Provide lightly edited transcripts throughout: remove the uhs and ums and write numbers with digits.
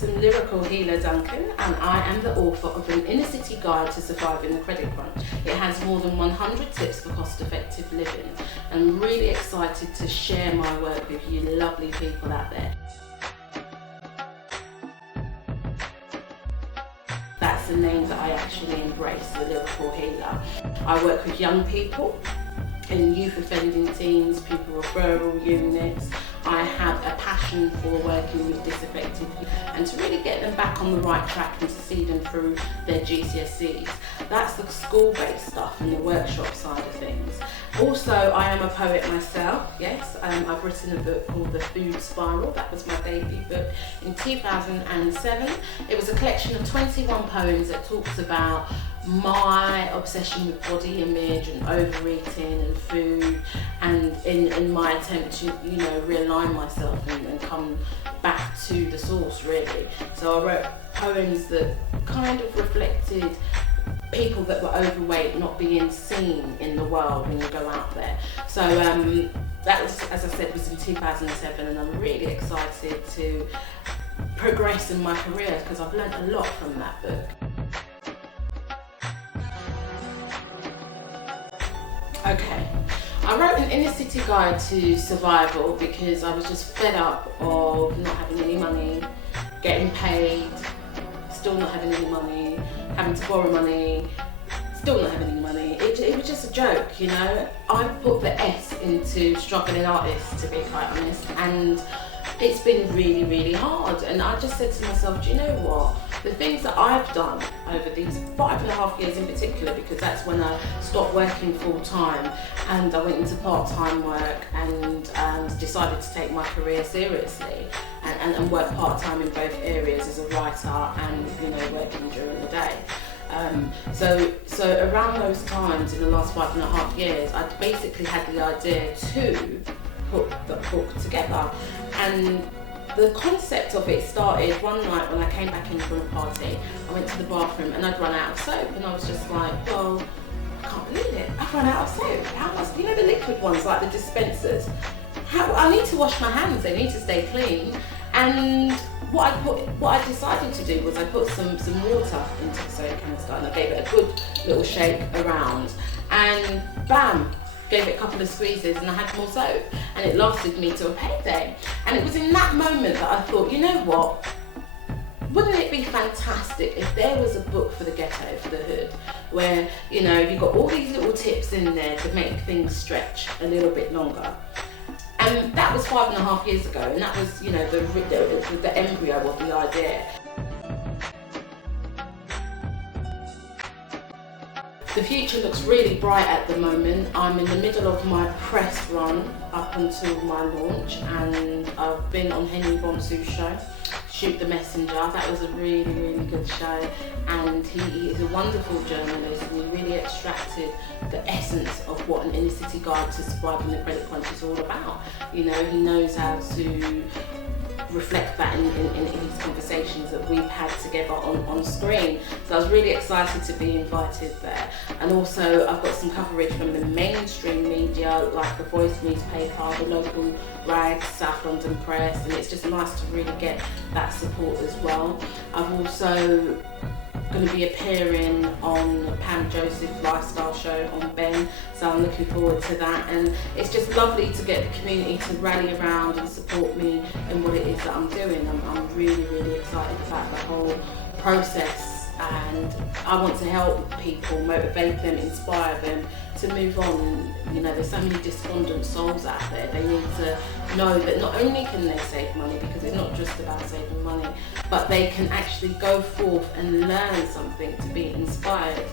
Winsome Lyrical Healer Duncan, and I am the author of an inner city guide to surviving the credit crunch. It has more than 100 tips for cost-effective living. I'm really excited to share my work with you lovely people out there. That's the name that I actually embrace, the Lyrical Healer. I work with young people in youth offending teams, pupil referral units. I have a passion for working with disaffected youth and to really get them back on the right track and to see them through their GCSEs. That's the school-based stuff and the workshop side of things. Also, I am a poet myself, yes. I've written a book called The Food Spiral. That was my debut book in 2007. It was a collection of 21 poems that talks about my obsession with body image and overeating and food, and in my attempt to, realign myself and come back to the source, really. So I wrote poems that kind of reflected people that were overweight not being seen in the world when you go out there. So that was, as I said, was in 2007, and I'm really excited to progress in my career because I've learned a lot from that book. Okay, I wrote an inner city guide to survival because I was just fed up of not having any money, getting paid, still not having any money, having to borrow money, still not having any money. It was just a joke, I put the S into struggling artist, to be quite honest, and it's been really, really hard. And I just said to myself, do you know what? The things that I've done over these 5.5 years in particular, because that's when I stopped working full time and I went into part-time work and decided to take my career seriously and work part-time in both areas as a writer and working during the day. So around those times in the last 5.5 years, I basically had the idea to put the book together. And the concept of it started one night when I came back in from a party. I went to the bathroom and I'd run out of soap, and I was just like, well, I can't believe it. I've run out of soap. How much, the liquid ones, like the dispensers. I need to wash my hands, they need to stay clean. And what I decided to do was I put some water into the soap canister and I gave it a good little shake around, and bam, gave it a couple of squeezes and I had more soap, and it lasted me to a payday. And it was in that moment that I thought, you know what, wouldn't it be fantastic if there was a book for the ghetto, for the hood, where you've got all these little tips in there to make things stretch a little bit longer. And that was 5.5 years ago, and that was the embryo of the idea. The future looks really bright at the moment. I'm in the middle of my press run up until my launch, and I've been on Henry Bonsu's show, Shoot the Messenger. That was a really, really good show, and he is a wonderful journalist, and he really extracted the essence of what an inner city guide to surviving the credit crunch is all about. He knows how to reflect that in his conversations that we've had together on screen. So I was really excited to be invited there. And also I've got some coverage from the mainstream media, like the Voice newspaper, the local rags, South London Press, and it's just nice to really get that support as well. I've also going to be appearing on Pam Joseph's lifestyle show on Ben, so I'm looking forward to that. And it's just lovely to get the community to rally around and support me in what it is that I'm doing. I'm really, really excited about the whole process, and I want to help people, motivate them, inspire them to move on. There's so many despondent souls out there. They need to know that not only can they save money, because it's not just about saving money, but they can actually go forth and learn something to be inspired.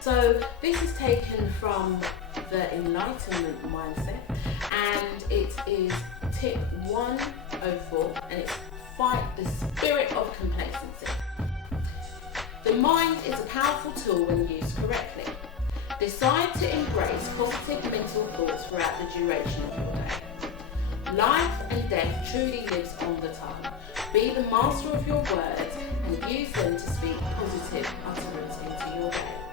So this is taken from the Enlightenment Mindset, and it is tip 104, and it's fight the spirit of complacency. The mind is a powerful tool when used correctly. Decide to embrace positive mental thoughts throughout the duration of your day. Life and death truly lives on the tongue. Be the master of your words and use them to speak positive utterance into your day.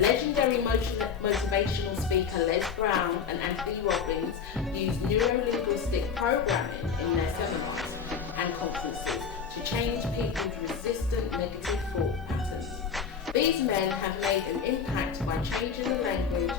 Legendary motivational speaker Les Brown and Anthony Robbins use neuro programming in their seminars and conferences to change people's resistant negative thought patterns. These men have made an impact by changing the language